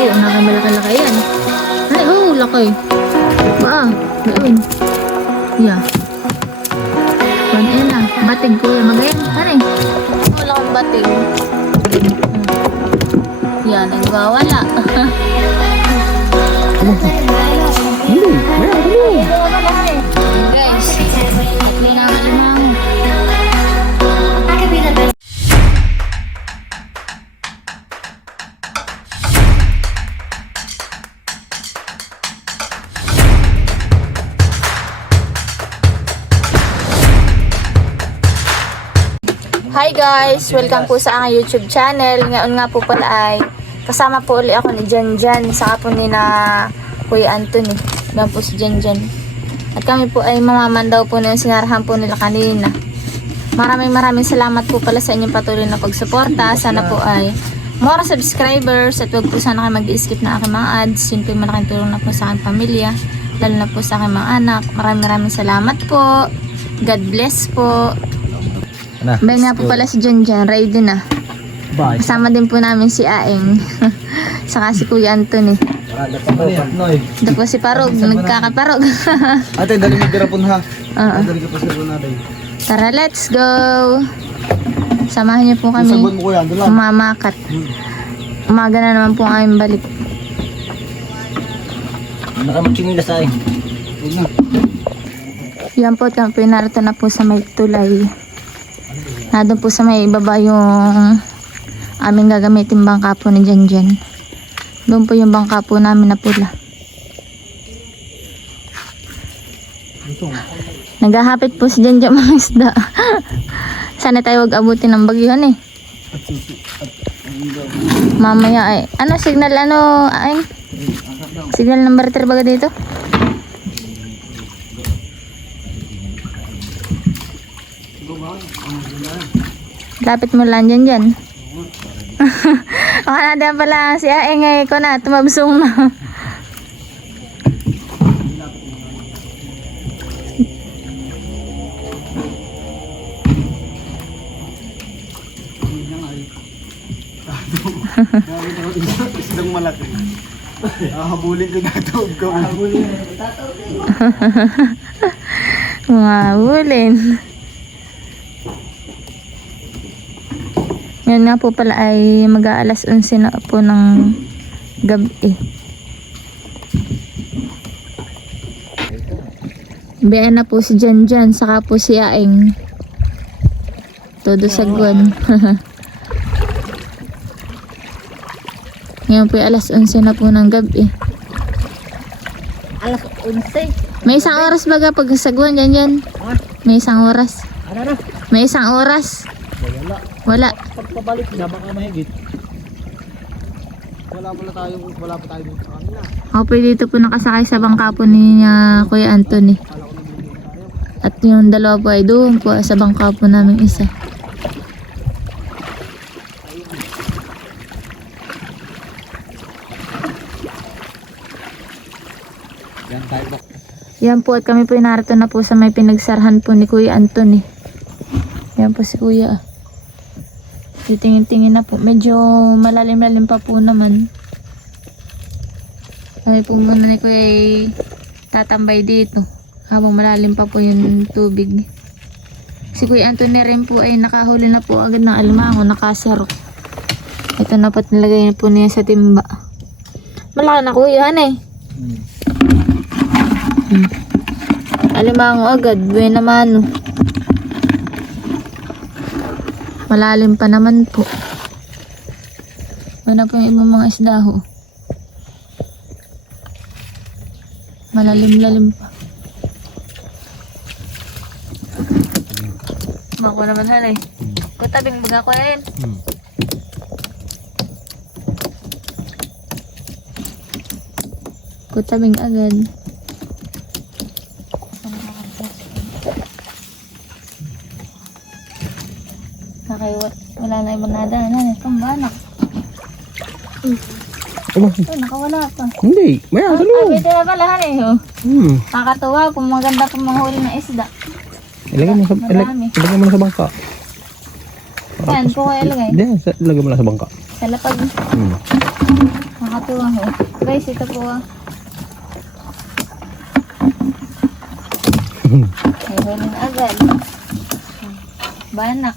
po, nakamalaki-laki yan. Ay, oh, laki. Doon. Yeah. Yan, batig ko yan. Magayan, hanay. Wala kang batig. Yan, nagwawala. Guys, may nakalimang. Hi guys! Welcome po sa aking YouTube channel. Ngayon nga po pala ay kasama po ulit ako ni Janjan, saka po ni na Kuya Anthony. Yan po si Janjan. At kami po ay mamamandaw po na yung sinarahan po nila kanina. Maraming salamat po pala sa inyong patuloy na pagsuporta. Sana po ay more subscribers at wag po sana kayo mag-skip na aking mga ads. Yun po yung malaking tulong na po sa aking pamilya, lalo na po sa aking mga anak. Maraming salamat po. God bless po. Bay nga po pala si Janjan, ready na. Kasama din po namin si Aeng. Saka si Kuya Anthony. Ito po si Parog, nagkakaparog. Ate, dali mo dirapon ha. Dali ka pa sa natin. Tara, let's go. Samahan niyo po kami mamakat. Umaga na naman po ang aming balik. Nakamagsinila sa akin. Yan po, pinarito na po sa may tulay. Doon po sa may ibaba yung aming gagamitin bangka po ni Janjan. Doon po yung bangka po namin na pula. Naghahapit po si Janjan mga isda. Sana tayo wag abutin ng bagyuhan eh. Mamaya ay signal ay signal number 3 baga dito. Lapit mo lang dyan. Baka na pala si Aeng ay ko na, tumabsong na. Isang malaki. Habulin ko na tuog ko. Habulin. Ngayon nga po pala ay mag-aalas 11 na po ng gabi. Biyan na po si Janjan, saka po si Aeng. Todo sagwan. Ngayon po ay alas 11 na po ng gabi. Alas 11? May isang oras baga pag sagwan, Janjan? May isang oras. Ano? May isang oras. Wala. Pagpabalik na baka mahigit. Wala pa tayo dito sa kanila. Ako po dito po nakasakay sa bangka po ni Kuya Anthony. At yung dalawa po ay doon po sa bangka po namin isa. Yan tayo ba? Yan po at kami po narito na po sa may pinagsarahan po ni Kuya Anthony. Yan po si Kuya. Titingin-tingin na po. Medyo malalim-lalim pa po naman. Kami po muna ni Kuya ay tatambay dito. Habang malalim pa po yung tubig. Si Kuya Anthony rin po ay nakahuli na po agad ng alimango. Nakasarok. Ito na po nilagay na po niya sa timba. Malaki na Kuya. Alimango agad. Buwan naman. Malalim pa naman po. Wala po yung ibang mga isda ho. Malalim-lalim pa. Mako naman halay. Kutabing baga ko yan. Kutabing agad. Wala na ibang nadaanan. Pambanak. Nakawala pa. Hindi, may asa loob. Pwede na pala Nakakatuwa po, maganda po mahuli ng isda. Ilagay mo na sa bangka. Saan po kayo ilagay? Hindi, ilagay mo na sa bangka. Sa lapag. Nakatuwa ho. Guys, ito po ah. May huli na agad. Banak.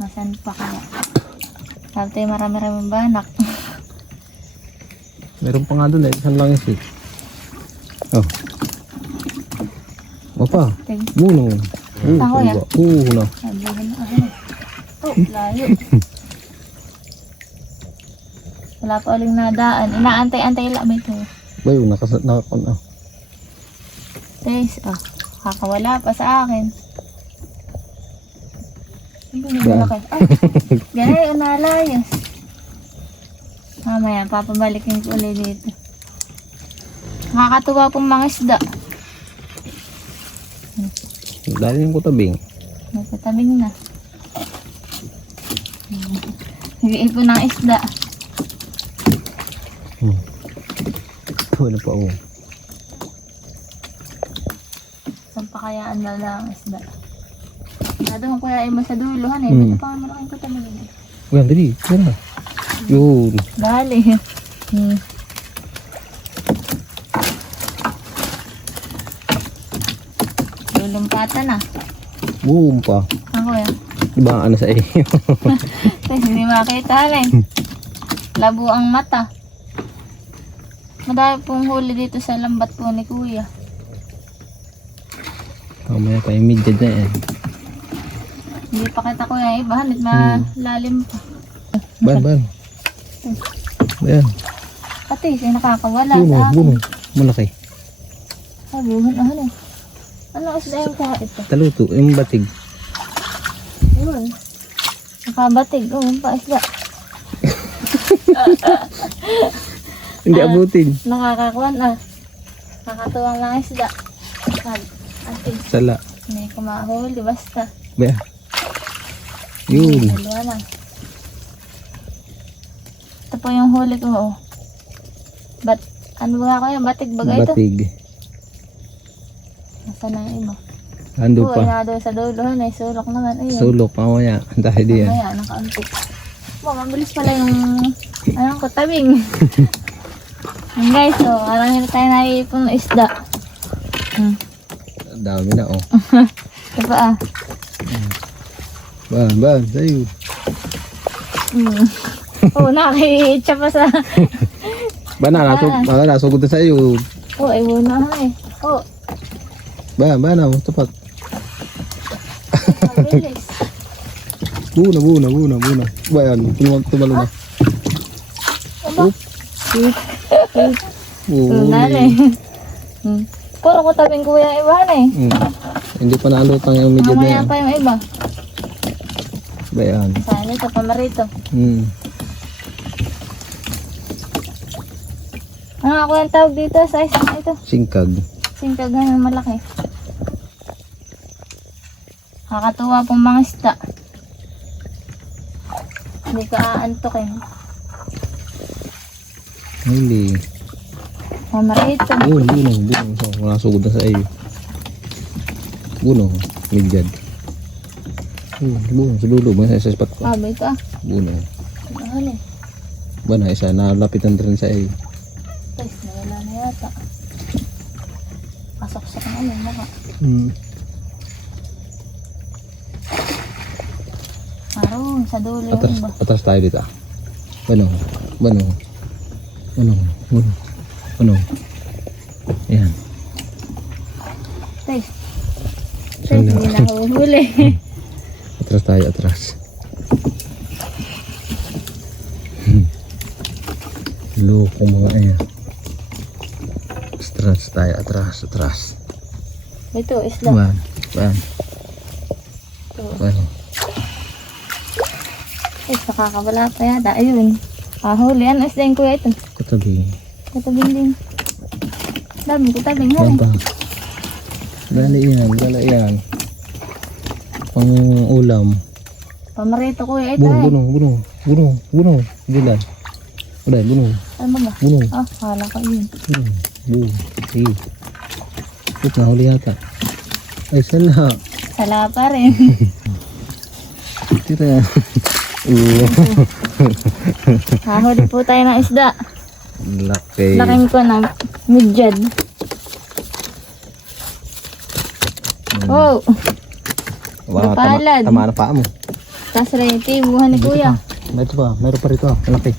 Nasaan pa kaya? Sabi tayo marami-raming banak. Meron pa nga doon eh. Isang langis eh. Oh. Opa. Tig. Buno. Saan ko yan? Una. Sabi na agad. Oh, layo. Wala pa uling nadaan. Inaantay-antay lang ito. Bayo, nakakon. Guys, oh. Kakawala pa sa akin. Hindi na Ba? malaki. Ay, ganay, unalayas. Mamaya, papabalikin ko ulit dito. Nakakatuwa pong mga isda. Dahil yung kutabing. Nagtatabing na. Nag-iipon ng isda. Wala pa oh. Saan pa kaya ang lala ang isda? Nadungan ko kaya iba sa duluhan eh. Hmm. Dito pa malaking kutabing. Uyan, dali. Yan na. Yun. Dali. Lulumpatan na. Boom pa. Ako yan. Diba ang ano sa iyo? Kasi hindi makita rin. Labo ang mata. Madami pong huli dito sa lambat po ni Kuya. Mamaya pa yung midjad na yan. Hindi pa kita Kuya iba. Hanit malalim pa. Ban. Ayan. Pati siya nakakawala Buno, sa akin. buno. Malaki. Sabuhan na ano. Ano isda yung kaya ito? Taluto. Yung batig. Yun. Nakabatig. Oo, pa isda. Hindi abutin. Nakakakuan ah. Nakakatuwang mga isda. Ate, Sala. hindi ko mahuli basta. Ba. Yun. Dalawa na. Ito po yung huli ko. Oh. Ano ba kaya? Batig baga ito? Batig. Nasaan na yung iba? Ando Oo, pa. inado sa dulo. Ay, sulok naman. Ayun. Sulok. Mamaya. Dahil diyan. Mamaya, nakaantik. Mabilis pala yung anong kutabing. Yan guys, so marami na tayo naiipon ng isda. Dami na oh. Ito pa ah. Ban. Sayo. Oo, nakakitsa pa sa... Nasugod na sa iyo. Oo, ay muna nga eh. Oo, Ban. Tapat. mabilis. Buna. Bayan. Tumalo na. Aba? Oo. Nali. Puro ko tabing kuya yung iba na eh. Hindi pa naalutang yung midjad na Mamaya yan. pa yung iba. Bayan. Saan ito, pamarito. Ano ako yung tawag dito sa isang ito? Singkag. Singkag na malaki. Kakatuwa pong mga isda. Hindi ka aantokin. Huli. Pamarito. Buno. So, nasugod na sa iyo. Buno. Midjad. Buno. Sa dulo. Mga sa spot ko. Sabi ito ah. Buno. Ano eh. Bana, isa nalapitan rin sa iyo. Guys, nawala na yata. Pasok-sok na yun. Baka. Aron, sa dulo yung iba. Atras tayo dito. Bano. Ayan. Guys, Saan na? hindi na huhuli. Atras tayo. Loko mga ayan. Atras tayo. Atras. Ito, isda. Ban. Guys, nakakabala pa yata. Ayun. Huli. Ano isda yung kuya ito? Katabi. Katabing din. Dami katabing. Hali. Baba. Dali yan. Pang ulam. Pamarito kuya ito eh. Buno. Dilan. Buno. Ano ba? Ah, kala ko yun. Sige. Ito, nahuli yata. Ay, sala. Sala pa rin. Tira. Hahuli po tayo ng isda. Laki. Laking ko na midyad. Oh, Wow, Napalad. tama na paa mo. taas rin yung tibuhan ni kuya. Meron pa rito. Laki.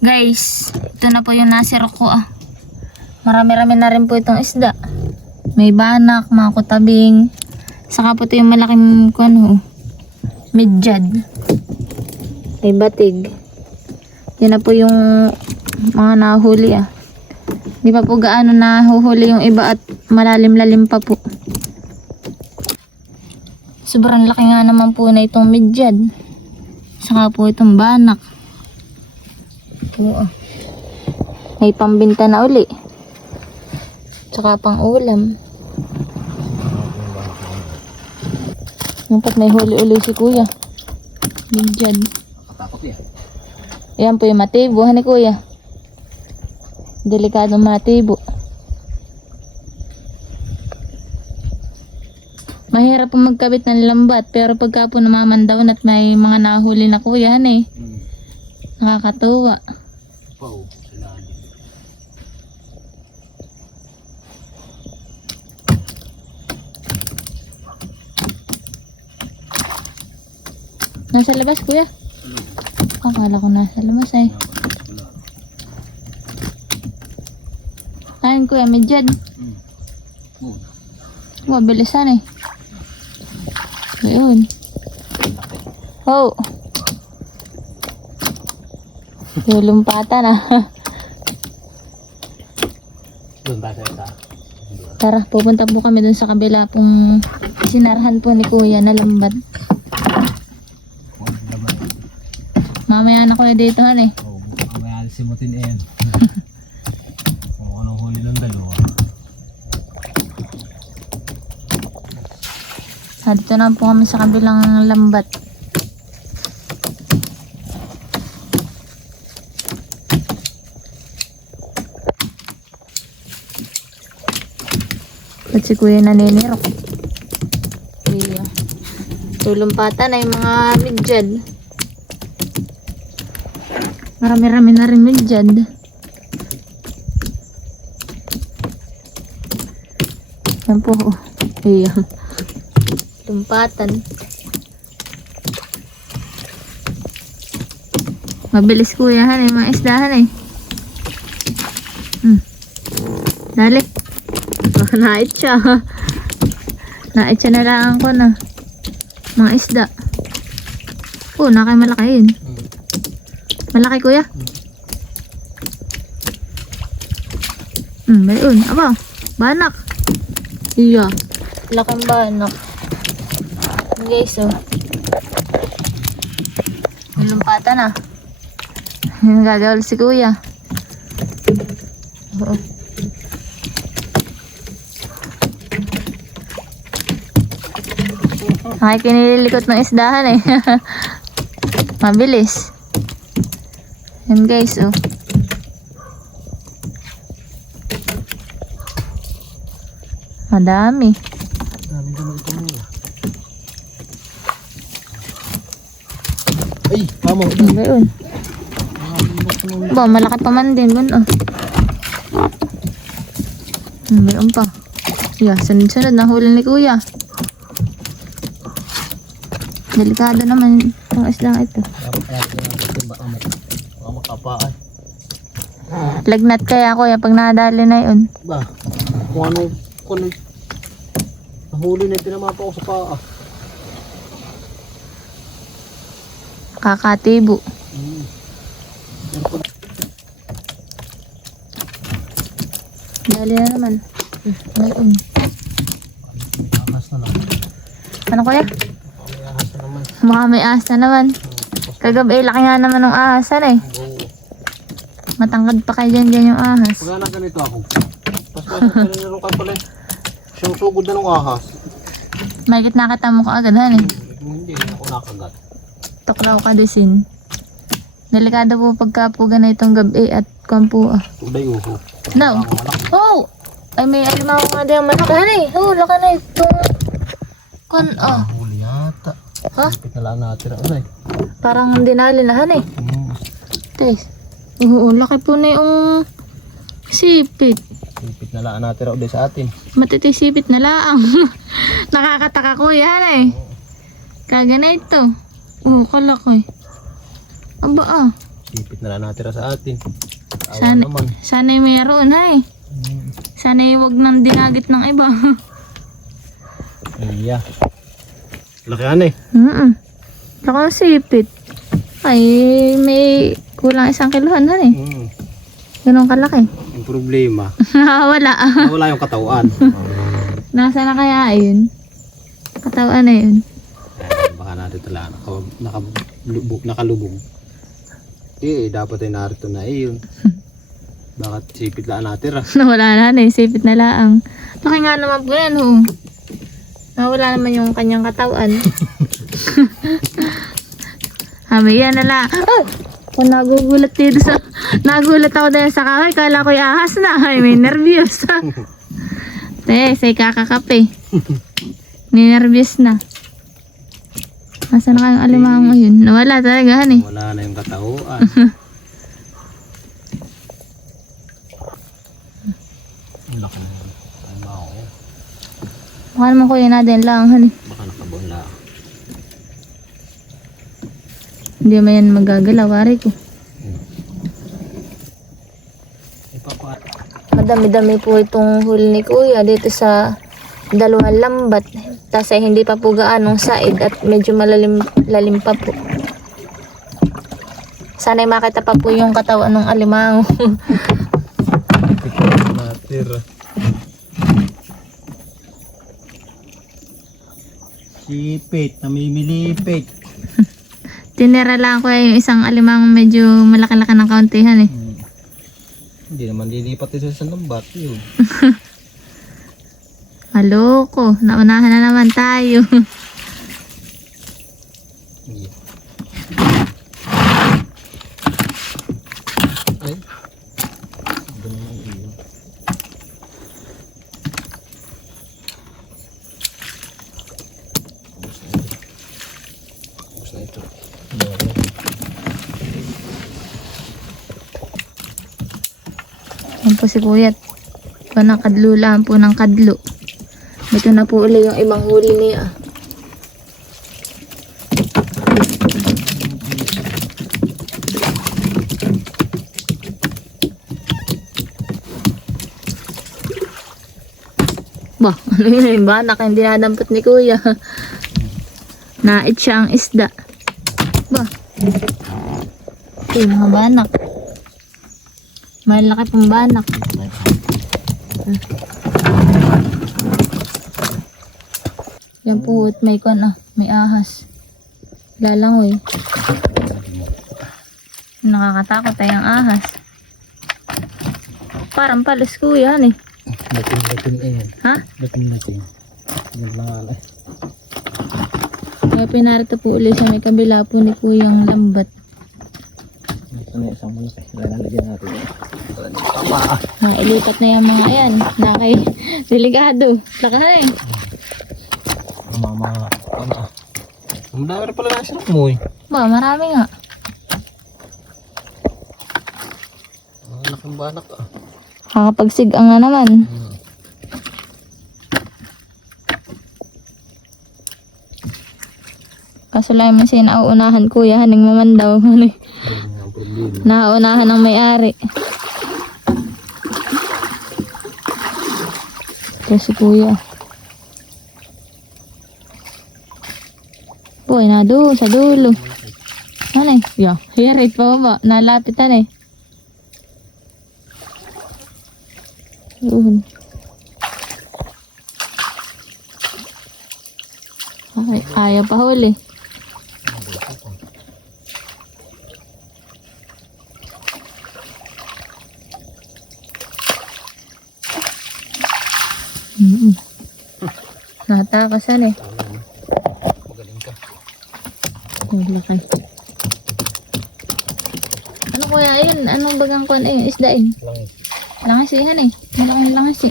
Guys, ito na po yung nasiro ko ah. Marami-rami na rin po itong isda. May banak, mga kutabing. Saka po ito yung malaking midyad. May batig. Yan na po yung mga nahuli ah. Di pa po gaano nahuhuli yung iba at malalim-lalim pa po. Sobrang laki nga naman po na itong midyad. Saka po itong banak. Oo. May pambinta na uli. Tsaka pang ulam. Dapat may huli uli si kuya. Midyad. Katakot yan. Ayan po yung matibo. Hani kuya. Delikadong matibo. Mahirap po magkabit ng lambat. Pero pagka po namamandawan at may mga nahuli na kuya. Hani. Nakakatuwa. Wow. Nasa labas kuya? Akala ko nasa labas ay. Ayun kuya, midyad. Wow, bilisan eh. Ayun. Oh. Lulumpatan ah. Doon ba sa isa? Tara, pupunta po kami dun sa kabila pong sinarahan po ni kuya na lambat. Mamaya na kuya dito han eh. Oo, mamaya alisimutin yan. Kung anong huli ng dalawa. Dito na po kami sa kabilang lambat. At si kuya naninirok. Kuya. Tulumpatan na yung mga midyad. Marami-rami na rin midyad. Yan po. Ayan. Tumpatan. Mabilis kuya han eh. Mga isdahan eh. Dali. Nait siya. Nait siya na lang ko na. Mga isda. Oh, nakay malaki yun. Malaki kuya? Mayroon. Aba, banak. Iya. Laking banak. Guys, oh. Nilumpatan ah. Gagawal si kuya. Oo. Ay, kinililikot ng isdahan eh. Mabilis. Yan guys, oh. Madami. Dami naman ito mo. Ay, tama. Mayroon. Ba, malaki pa man din. Oh. Mayroon pa. Yeah, sunod-sunod na huli ni kuya. Delikado naman ang islang ito. Makapaan. Lagnat kaya kuya pag nadali na yun. Ba, kung ano, nahuli na yung tinamapa ko sa paa. Kakatibo. Dali na naman. Mayroon. Akas na lang. Ano kuya? May ahas na naman. Baka may ahas na naman. Kagabi, laki nga naman ng ahasan eh. Matangkad pa kayo dyan yung ahas. Pag anak ganito ako. Tapos pasok ka pala eh. Siyang sugod na ng ahas. May nakita mo ka agad han eh. Hindi ako nakagat. Tuklaw ka disin. Delikado po pagka po ganitong gabi at kampu ah. Tuday uho. No. Oh! Ay may alimaw nga din ang malakahan eh. Oh, laka na itong... Huli yata. Ha? Kapit na lang natin. Parang dinali na han eh. Tes. Oo, laki po na yung sipit. Sipit na laan natin raw sa atin. Matitisipit na laang. Nakakataka ko yan eh. Kaganito. Oo, kalaki. Aba ah. Sipit na laan natin sa atin. Awa Sana, naman. sana'y meron ha eh. Sana'y wag nang dinagit ng iba. Iya. Lakihan eh. Laki ng sipit. Ay, may kulang 1 kilohan ha eh. Ganun kalaki. Yung problema, Wala. wala yung katawan. Nasa na kaya yun? Katawan na yun. Baka natin tala nakalubog. Eh, dapat ay narito na yun. Bakit sipit laan natin ra? Nawala na, sipit na laang. Laki nga naman po yan, ho. Nawala naman yung kanyang katawan. Hami yan na lang. Ah! Kung nagugulat dito sa... Nagulat ako dahil sa kahoy. Kala ko'y ahas na. Ay, may nervyos. Te, say kakakape. Ninervyos na. Nasaan na kayong alimango yun? Nawala talaga, han eh. Wala na yung katawan. Ang laki na yun. Ay, mao. Baka naman kuya natin lang, han eh. Baka nakabuan lang. Hindi man yan magagalaw, wari ko. Ipapa. Madami-dami po itong huli ni kuya dito sa 2 lambat. Tapos ay hindi pa po gaanong said at medyo lalim pa po. Sana'y makita pa po yung katawan ng alimango. Natira. Sipit, namimilipit. Tinira lang ko yung isang alimango medyo malaki-laki ng kauntihan eh. Hindi naman lilipat ito sa lambat. Yun. Maloko, naunahan na naman tayo. Yeah. Ay. Ganun ang iyo. Ubus na ito. Yan po si kuya. Panakadlo lang po ng kadlo. Ito na po ulit yung ibang huli niya. Bah, ano yun yung banak yung dinadampot ni kuya. Nait siya ang isda. Bah. Ito yung mga banak. Malaki pong banak. Yan po, may may ahas. Lalangoy. Nakakatakot ay ang ahas. Parang palis kuya, han eh. Dating eh. Ha? Dating. Yan lang alay. Kaya pinarito po ulit sa may kabila po ni kuyang lambat. Ito na isang malaki. Lalagyan natin. Ilipat na yung mga yan. Nakay delikado. Lakahay. Mama. Ano? Ang dami rin pala na siya mo eh. Ba, marami nga. Ang laking banak ah. Kakapagsigang nga naman. Kaso lang man siya nauunahan kuya. Haning mamandaw. Yan ang problema. Nauunahan ng may-ari. Ito si kuya. Boy, na doon sa dulo. Ano eh? Yeah, hirit pa ba? Nalapitan eh. Yun. Okay, ayaw pa huli. Natakasan eh. Magaling ka. Ang laki. Ano kuya yun? Anong bagang kuan eh? Isdain. Langis. Langasihan eh. Malaking langasi.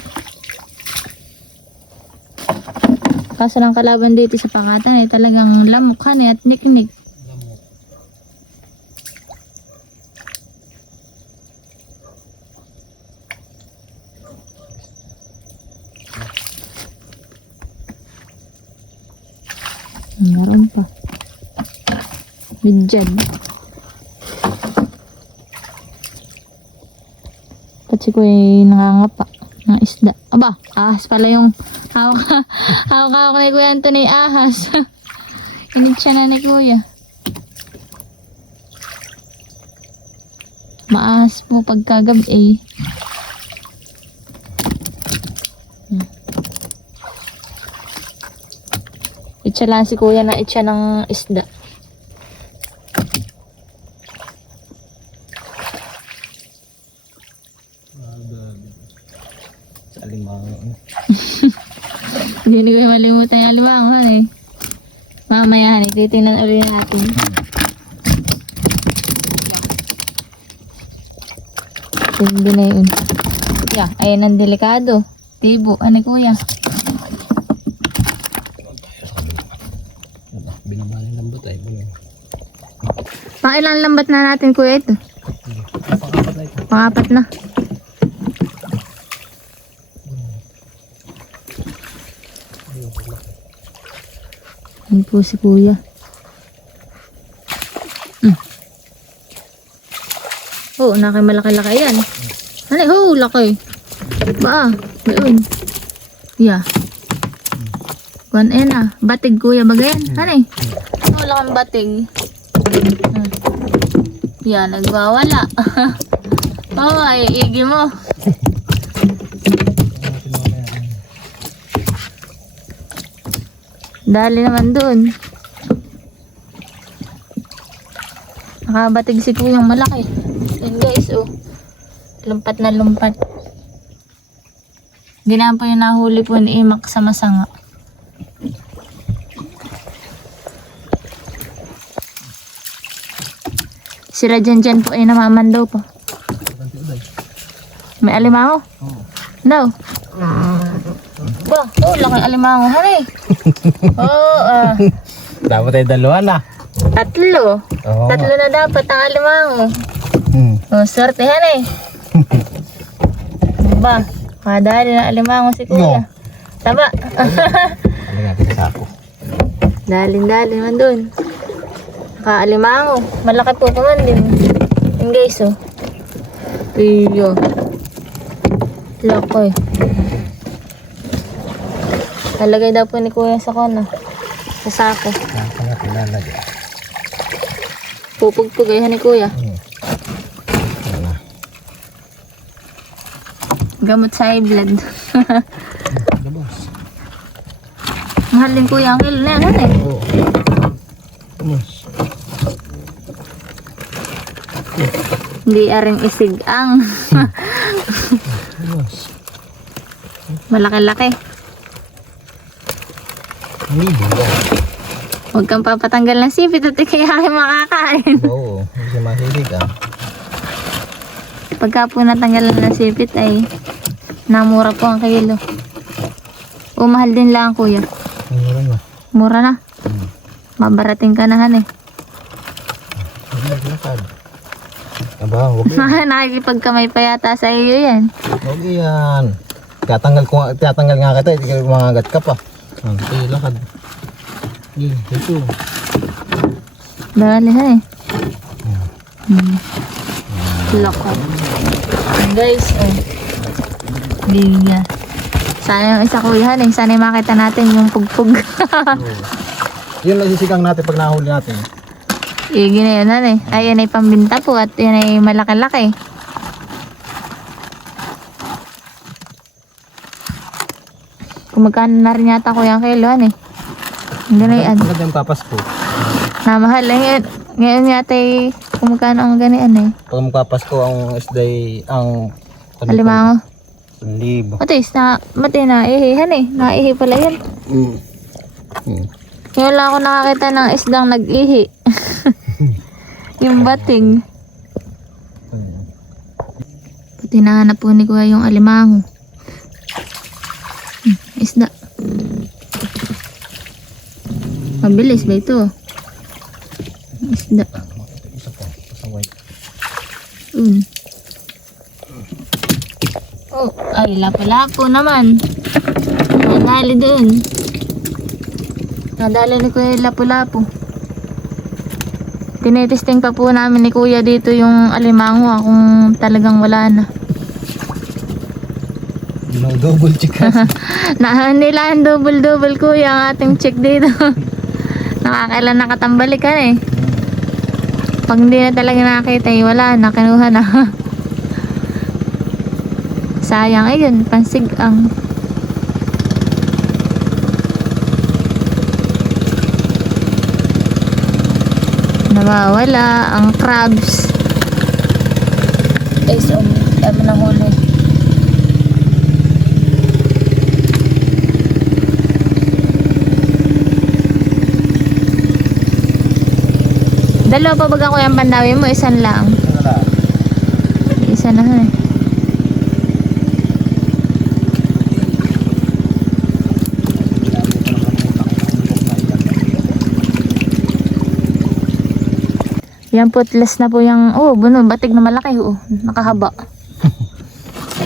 Kaso lang kalaban dito sa pakatan eh. Talagang lamukhan eh at niknik. Lamok. Meron pa. Bidyan. Kasi ko ay nangangapa ng isda. Aba, ahas pala yung hawak ni Kuya Anthony, ahas. Init siya na ni Kuya. Maahas po pagkagabi eh. Itcha lang si Kuya na itcha ng isda. Sa alimango. Hindi ko malimutan yung alimango eh. Mamaya titingnan ulit natin. Hindi na yun. Yeah, ayun ang delikado. Tibo, ano Kuya? Binabaling lambat ay. Pang ilang lambat na natin Kuya ito? Pangapat na. Yan po si Kuya. Oo, malaki-laki yan. Ano, laki. Ba, doon. Yeah. Kuan na. Batig Kuya, bagayan. Ano laking batig. Yeah, nagwawala. Oo, ay, igi mo. Dali naman doon. Nakabatig si Kuyang malaki. Yan guys, oh. Lumpat na lumpat. Ginahan po yung nahuli po ni Imak sa masanga. Si Rajan po ay namamandaw po. May alimango? No. Ba, laki alimango. Hani? Dapat ay dalawa na. Tatlo. Oo. Tatlo na dapat ang alimango. Swerte eh. Ba, kadali na alimango si Kuya. Tama. Ano nga pinasako? Dalin-dalin man dun. Alimango. Malaki po naman din. Yung guys, oh. Iyo. Laki. Talagay daw po ni Kuya sa kono. Sa sako. Pupugpugay ni Kuya. Gamot sa high blood. Mahal din Kuya ang kilo na yan, eh. Oo. Hindi aring isig ang. Malaki-laki. Huwag kang papatanggal ng sipit at ikayakin makakain. Oo, hindi siya mahilig Pagka po natanggalan ng sipit ay namura po ang kilo. O mahal din lang Kuya. Mura na. Mura na. Mabarating ka na han eh. Aba, huwag yan. Nakikipagkamay pa yata sa iyo yan. Huwag yan. Tatanggal nga kita, hindi ka mangagat ka pa. Sige, lakad. Ito. Dali han eh. Lakad. Guys, Liga. Sana yung isa Kuya han eh. Sana yung makita natin yung pugpug. Yun lang sisigang natin pag nahuli natin. Igi na yun han eh. Ay, yan ay pambinta po at yan ay malaki-laki. Kung magkano na rin yata Kuya ang kilo han eh. Ang ganayan. Pagkat yung papasko. Namahal eh. Ngayon yata ay kung magkano ang ganayan eh. Pag magpapasko ang isday, ang Alimango. 1,000. Mati na ihihan eh. Naihi pala yan. Ngayon lang ako nakakita ng isdang nag-ihi. Yung bating. Tinahanap po ni Kuya yung alimango. Isda. Mabilis ba ito? Isda. Oh, ay lapo-lapo naman. Nanali dun. Nadali ni Kuya yung lapu-lapu. Tinitesting pa po namin ni Kuya dito yung alimango kung talagang wala na. Double check kasi. Nila double Kuya ang ating check dito. Nakakailan nakatambalikan eh. Pag hindi na talaga nakakita eh, wala na, kinuha na. Sayang, ayun, pansigang. Nawawala ang crabs. Eh, so, dami na huli. Dalawa pa baga ko yung pandawi mo, isan lang. Wala. Isa na eh. Yan po, last na po yung, oh, buno, batig na malaki, oh, nakahaba.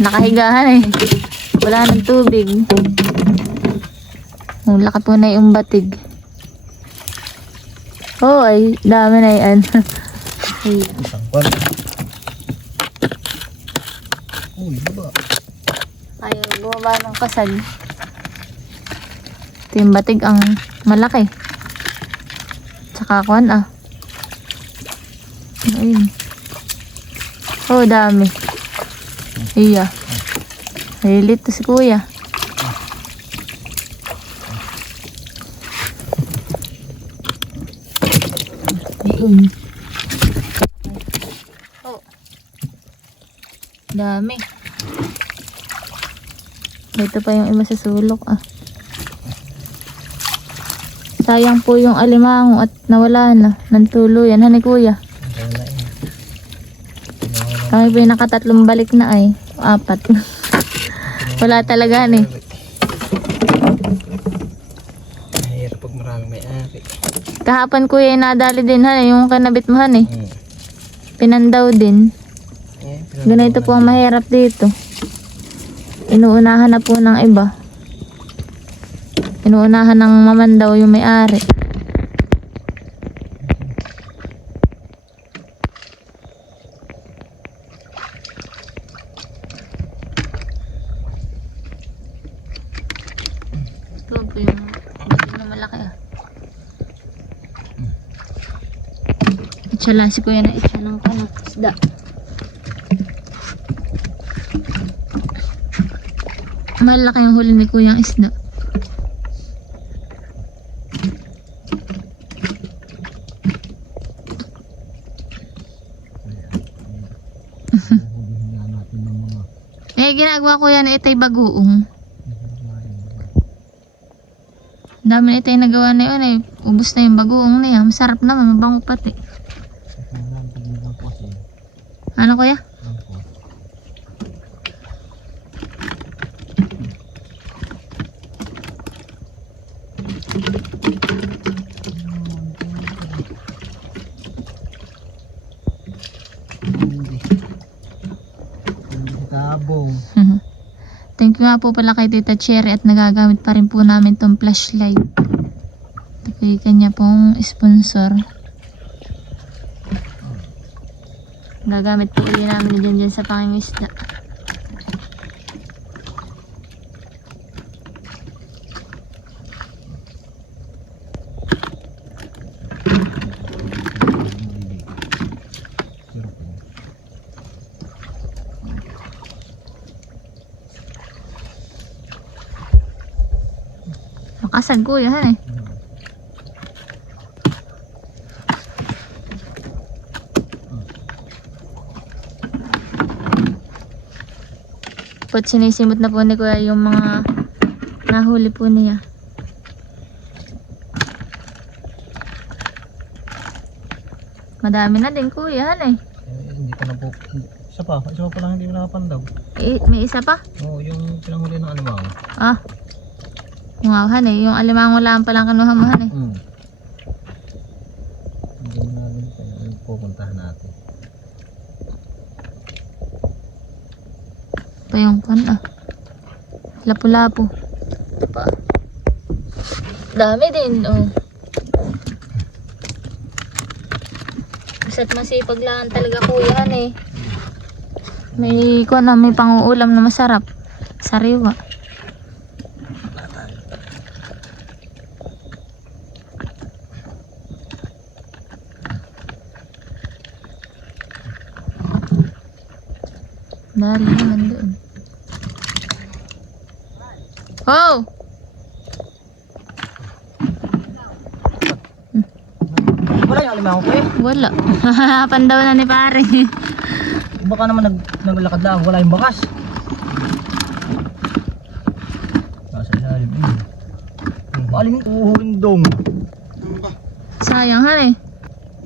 Nakahigahan eh. Wala ng tubig. Oh, laki po na yung batig. Oh, ay, dami na yan. Ay, Sangkot. Uy, baba. ayaw, bumaba ng kasal. Ito yung batig ang malaki. Tsaka kuwan ah. Ayun. Oh, dami. Iya. Hilit to si Kuya. Ayun. Oh. Dami. Ito pa yung iba sa sulok ah. Sayang po yung alimango at nawala na. Nantuluyan. Hani Kuya? Kami po yung nakatatlong balik na ay. 4. Wala talaga eh. Mahirap pag maraming may-ari. Kahapon Kuya nadali din han yung kanabit mo han eh. Hmm. Pinandaw din. Ganito po ang mahirap dito. Inuunahan na po ng iba. Inuunahan ng mamandaw yung may-ari. Ito po yung batig na malaki ah. Itsala si Kuya na itsa ng kanak isda. Malaki yung huli ni Kuya ang isda. Eh, ginagawa ko yan itay bagoong. Dami na itay nagawa na yun eh. Ubus na yung bagoong na yan. Masarap naman, mabango pati. Ano Kuya? Tabong. Thank you nga po pala kay Tita Cherry at nagagamit pa rin po namin tong flashlight. Ito po yung kanya pong sponsor. Gagamit po ulit namin dyan sa pangingisda. Makasag Kuya han eh. Put sinisimot na po ni Kuya yung mga nahuli po niya. Madami na din Kuya han eh. Hindi ko na po. Isa pa lang hindi mo nakapandaw. May isa pa? Oo, yung pinanghuli ng alimango. Ah. Ngawahan eh. Yung alimango lang palang kanuhamahan eh. Hindi na natin pupuntahan natin. Pa yung kan ah. Lapu-lapu. Ito pa. Dami din, oh. Basta't masipag lang talaga kuya eh. May may pang-uulam na masarap. Sariwa. Dali naman doon. Oh! Wala yung alimango ko eh. Wala. Pandaw na ni pare. Baka naman naglakad lang, wala yung bakas. Nasa ilalim eh. Maling uhurin dong. Ano ka? Sayang ha eh.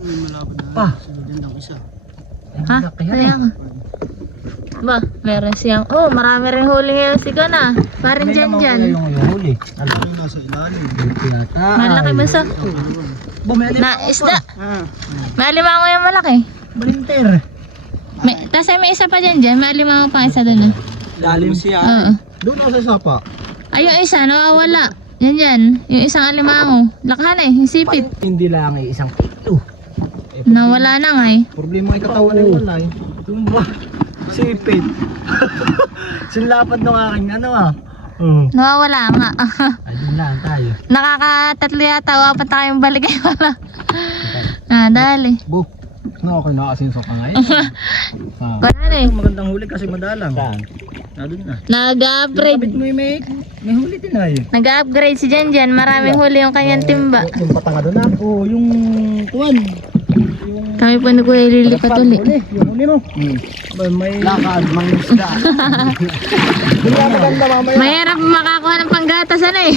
Malapad na. Pa. Sunodin lang isa. Ha? Kaya ka. Ba, meron siyang, oh, marami rin huli ngayon si Kana. Parang dyan dyan. Yung huli. Ano yung nasa ilalim? Dito yata. Malaki ba sa? Bumili Na isda. Ah. May alimango yung malaki. Balinter. Tapos may isa pa dyan dyan. May alimango pa isa doon. Lalim siya. Oo. Doon ako sa sapa. Ay, yung isa, nawawala. Yan dyan. Yung isang alimango. Lakahan yung sipit. Hindi lang eh, isang kilo. Nawala na nga eh. Problema ay katawan ay wala eh. Tumba. Sipit. Sinlapad ng aking ano ah. Nawawala nga. Ayun lang tayo. Nakakatatlo yata. Wapat tayong balik ay wala. Dali. Bu. Okay na kasi ka ngayon. Wala na eh. Magandang huli kasi madalang. Saan? Doon na. Nag-upgrade. Kapit mo may huli din ay. Nag-upgrade si Jan Jan. Maraming huli yung kanyang timba. Yung patanga doon na. Oo, yung tuwan. Kami po na kuya ililipat uli. Yung huli mo. May Lakad, mangisda. Hindi na maganda mamaya. Mahirap makakuha ng panggatasan eh.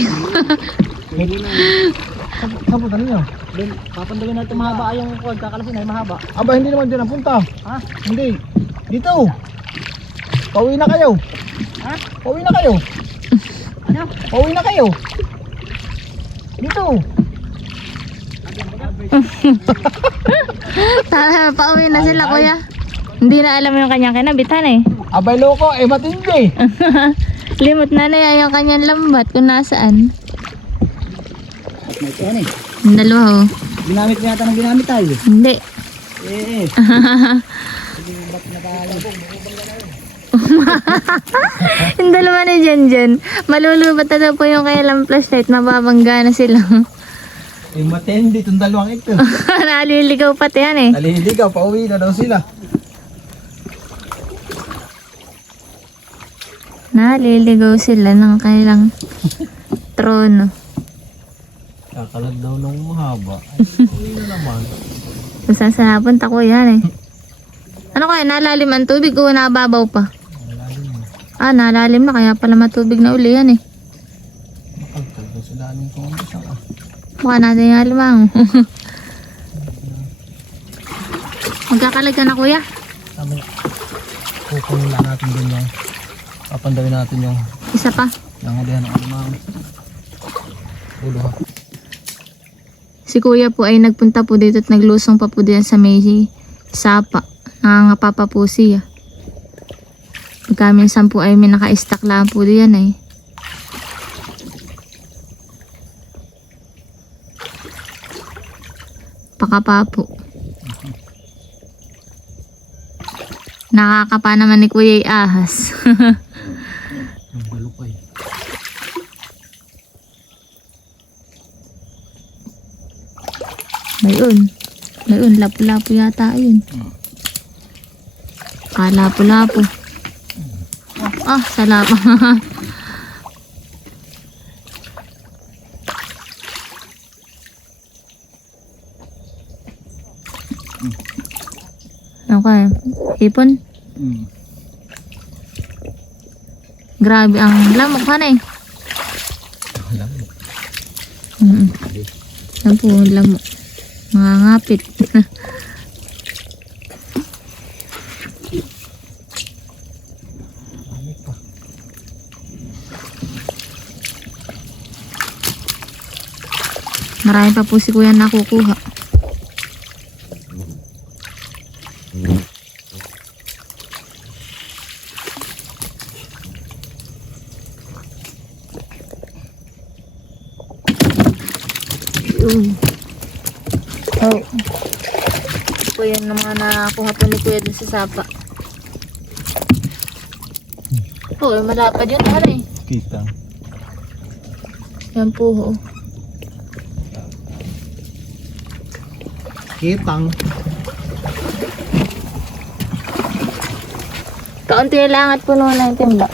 Saan punta ninyo? Doon, papandawin natin mahaba yung kuwag. Kakalasin ay mahaba. Aba, hindi naman dyan ang punta. Ha? Hindi. Dito. Pauwi na kayo. Ha? Pauwi na kayo. Ano? Pauwi na kayo. Dito. Pauwi na sila kuya. Hindi na alam yung kanyang kinabitan eh. Abay loko, matindi. Limot na na yung kanyang lambat kung nasaan. May tuwan eh. Yung dalawa oh. Ginamit mo yata ng ginamit tayo. Hindi. Eh. Yung dalawa na dyan dyan. Malulubat na daw po yung kailang flashlight. Mababangga na sila. Yung matindi itong dalawang ito. Naliligaw pati yan eh. Naliligaw, pauwi na daw sila. Naliligaw sila ng kailang trono. Kakalag daw ng mahaba. Ay, pauwi na naman. Kung saan saan napunta ko yan eh. Ano kaya, nalalim ang tubig o nababaw pa? Nalalim na kaya pala matubig na uli yan eh. Nakagtag na sila ng kondisyon ah. Mukha natin yung alimang. Magkakalag ka na kuya? Sabi, kukunin lang natin din yung papandawin natin yung Isa pa. nangulihan ng alimang ulo ha. Si kuya po ay nagpunta po dito at naglusong pa po diyan sa may sapa. Nangangapa pa po siya. Pagkaminsan po ay may naka-stack lang po diyan eh. Pakapa po. Nakakapa naman ni kuya ay ahas. Ang galupay. Mayroon, lapu-lapu yata yun. Lapu-lapu. Salapa. Okay, ipon. Grabe ang lamok ka na eh. Lamok. Yan po, lamok. Mga ngapit. Marami pa po si kuya nakukuha. Yun. Oh. Po yan naman nakuha po ni Kuya dun sa sapa. Oh, malapad yun. Ano eh. Kitang. Yan po ho. Kitang. Kaunti lang at puno na yung timba.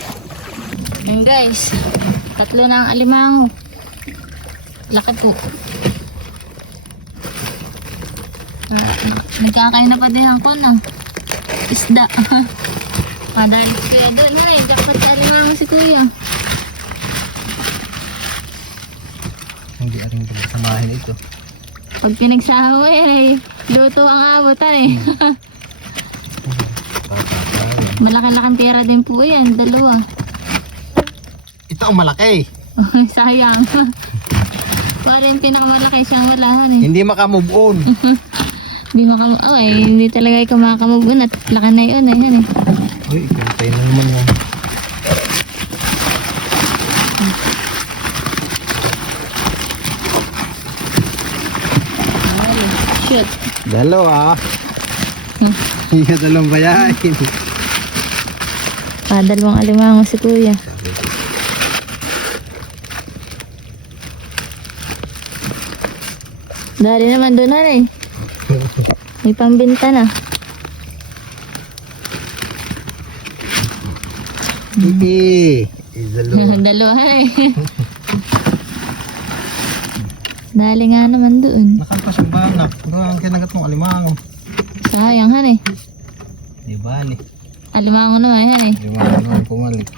Yan guys. 3 na ang alimango. Laki po. Nagkakain na pa din ang kuna. Isda. Madali si Kuya doon. Hay, dapat sa alimango si Kuya. Hindi ating samahin ito. Pag pinagsahaw eh, luto ang abutan eh. Malaki-laking pera din po yan, 2. Ito ang malaki. Sayang. Parang pinakamalaki siyang walahan eh. Hindi makamove on. Hindi talaga ikaw makakamove at laki na yun eh. Yan eh. Uy, ikantay na naman yan. Shoot. 2. Hindi 2 bayain. 2 alimango si Kuya. Dali naman doon na eh. May pambinta na. Hindi. 2. 2 eh. Dali nga naman doon. Nakalpas ang banak. Doon ang kinagat mong alimango. Sayang han eh. Di bali. Alimango naman yan eh. Alimango naman pumalik.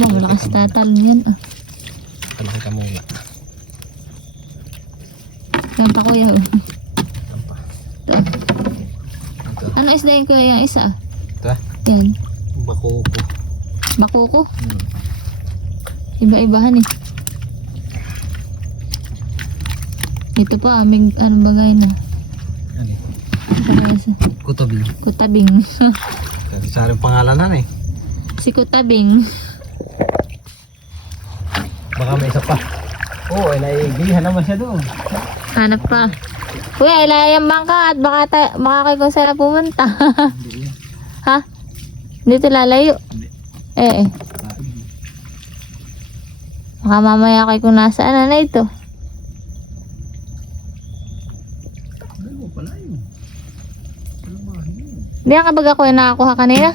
Malakas tatalon yan ah. Kalaki ka muna. Yan pa Kuya oh. Yan pa. Ito. Ito. Ano isda yun Kuya yung isa? Ito. Yan. Bakuko. Bakuko. Iba-ibahan eh. Ito pa, may ano bagay na. Ano? Kutabing. Kutabing. Kasi sa rin pangalanan eh. Si Kutabing. Baka may isa pa. Oo, ay naiigihan naman siya doon. Hanap pa. Kuya, ilayang bangka at baka kayo kung saan na pumunta. Ha? Dito lalayo? Eh. Baka mamaya kayo kung nasaan na ito. Dalawa pala yun. Di ang kabag ako yung nakakuha kanina?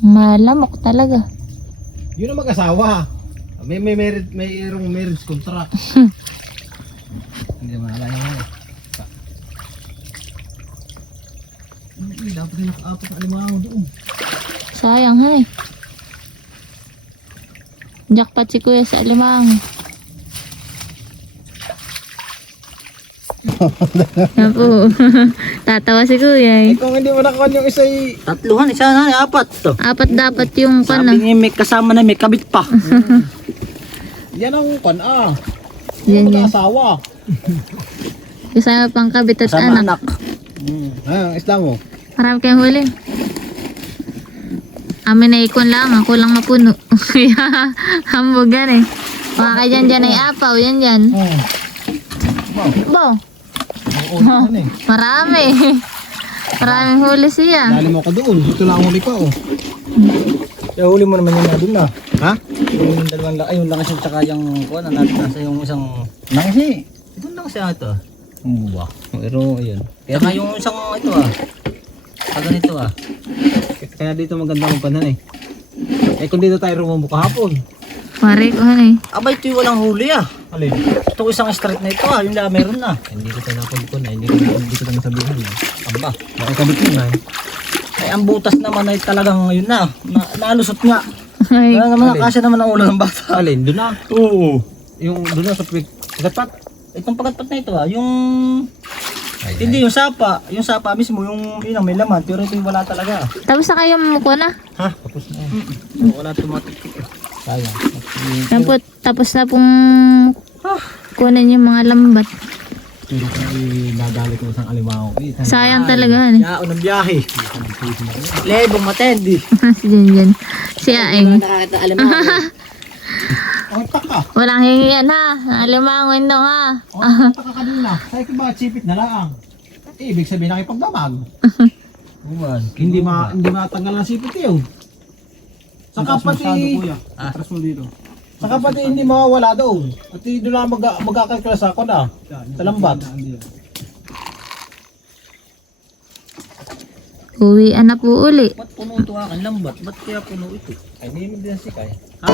Malamok talaga. Yun ang mag-asawa. May marriage contract. Hindi naman alaya mo eh. Dapat rin naka-apat na alimango doon. Sayang ha eh. Jackpot si Kuya sa alimango. Yan po. Tatawa si Kuya eh. Kung hindi mo nakuha yung isa ay... 3, isa na, 4 to. 4 dapat yung Sabi kana. niya may kasama na may kabit pa. Yan ang pan Yan yan. Mag-asawa. Kasama pang kabit at Kasama anak. anak. Ang isla mo. Marami kayong huli. Amin na ikon lang. Ako lang mapuno. Kaya hambog yan eh. Mga ka dyan ay apaw. Yan dyan. Bo. Uulitan eh. Marami. Maraming huli siya. Dali mo ka doon. Ito lang huli pa oh. Kaya huli mo naman yung mga doon na. Ha? Yung dalawang ay yung langis at saka yung kuha na natin nasa yung isang langis eh. Ito lang siya ito. Ba. Pero ayun. Kaya nga yung isang ito ganito Kaya dito maganda ang panan eh. Eh kung dito tayo rumambo kahapon. Pare ko han eh. Aba ito yung walang huli Alin? Ito isang straight na ito yung meron na. Hindi ko tayo napagkon eh. Hindi ko tayo nasabihan eh. Aba. Nakakabit mo na eh. Ay ang butas naman ay talagang ngayon na. Nalusot nga. Ay. Kaya naman kasya naman ang ulo ng bata. Alin? Doon na. Oo. Yung doon na sa pagkatpat. Itong pagatpat na ito yung hindi yung sapa mismo yung yun ang may laman pero ito yung wala talaga. Tapos na kayo mukha na. Ha? Tapos na. Wala tumatik. Sayang. Tapos na pong kunin yung mga lambat. Pero kung nadali ko isang alimango. Sayang talaga, han. Yaon ng biyahe. Lebong matendi. Si Janjan. Si Aeng. Nakakita alam mo. Ang taka. Walang hingian ha. Alimangon daw ha. Ang taka kanina. Sabi ko ba, chipit na lang. Ibig sabihin nakipagdamag. Hindi matanggal ng sipit yun. Saka pati, saka pati hindi mawawala doon. At doon lang magkakalkula sa ako na. Sa lambat. Uwian na po uli. Ba't puno ito akin lambat? Ba't kaya puno ito? Ay, hindi mo din sikay. Ah,